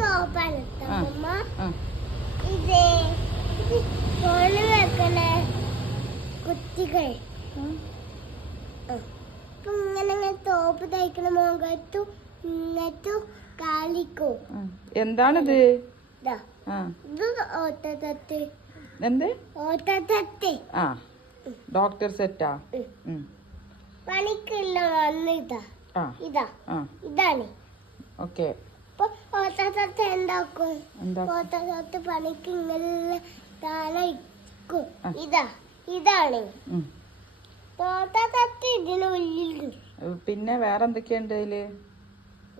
തോപ്പാണ് അമ്മ. ഇത് ഫോണ് വെക്കണ കുട്ടികൾ ഇങ്ങനെ തോപ്പ് തയ്ക്കണ മുഖത്തു ഇങ്ങനത്തു കാലിക്കോ. എന്താണിത്? ഇത് ഓട്ടത്തട്ട്. എന്ത് ഓട്ടത്തട്ട്? ആ, ഡോക്ടർ സെറ്റാ. പണിക്കുള്ള വന്നിതാ. ഇതാ ഇതാണ്. ഓക്കെ. ഓട്ടത്തട്ട് എന്താക്കും? ഓട്ടത്തട്ട് പണിക്ക് ഇങ്ങനെ താഴെ ഇക്കും. ഇതാണ് ഓട്ടത്തട്ട്. ഇതിനുള്ളിൽ പിന്നെ വേറെ എന്തൊക്കെയുണ്ട് ഇതില്?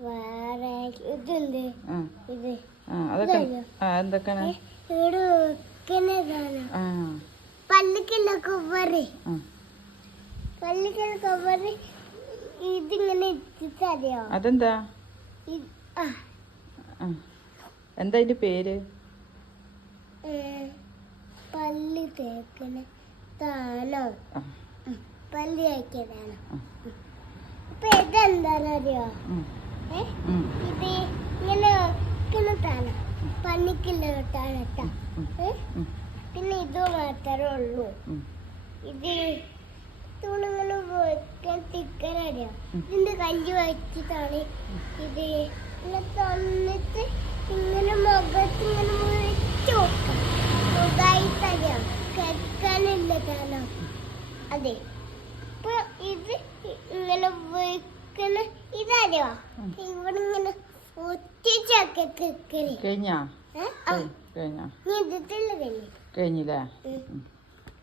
വേറെ ഇതുണ്ട്. ഇത് എന്തൊക്കെയാണ്? ഇവിടെ പള്ളിക്കുള്ള കവറ്. പള്ളിക്കുള്ള കവറ് ഇതിങ്ങനെ ഇട്ടിട്ടറിയോ? അതെന്താ? എന്താ ഇതിന്റെ പേര്? പല്ല് തേക്കണ താനോ? പല്ല് തേക്കണോ? അപ്പൊ ഇതെന്താണെന്നറിയോ? ഇത് ഇങ്ങനെ താന പന്നിക്കുള്ള താനട്ടാ. പിന്നെ ഇത് മാത്രമേ ഉള്ളൂ. ഇത് തുണിങ്ങനെ വെക്കാൻ തിക്കനറിയോ? ഇതിന്റെ കല്ല് വെച്ചിട്ടാണ് ഇത് ഇങ്ങനെ തന്നിട്ട് ഇങ്ങനെ മുഖത്ത് ഇങ്ങനെ മുറിച്ചു വെക്കാം. മുഖായിട്ടറിയോ? കേൾക്കാനുള്ളതാണോ? അതെ. അപ്പൊ ഇത് ഇങ്ങനെ വെക്കണ ഇതറിയോ? ഇവിടെ ഇങ്ങനെ ഒത്തിച്ചൊക്കെ കഴിഞ്ഞാ? കഴിഞ്ഞില്ലേ?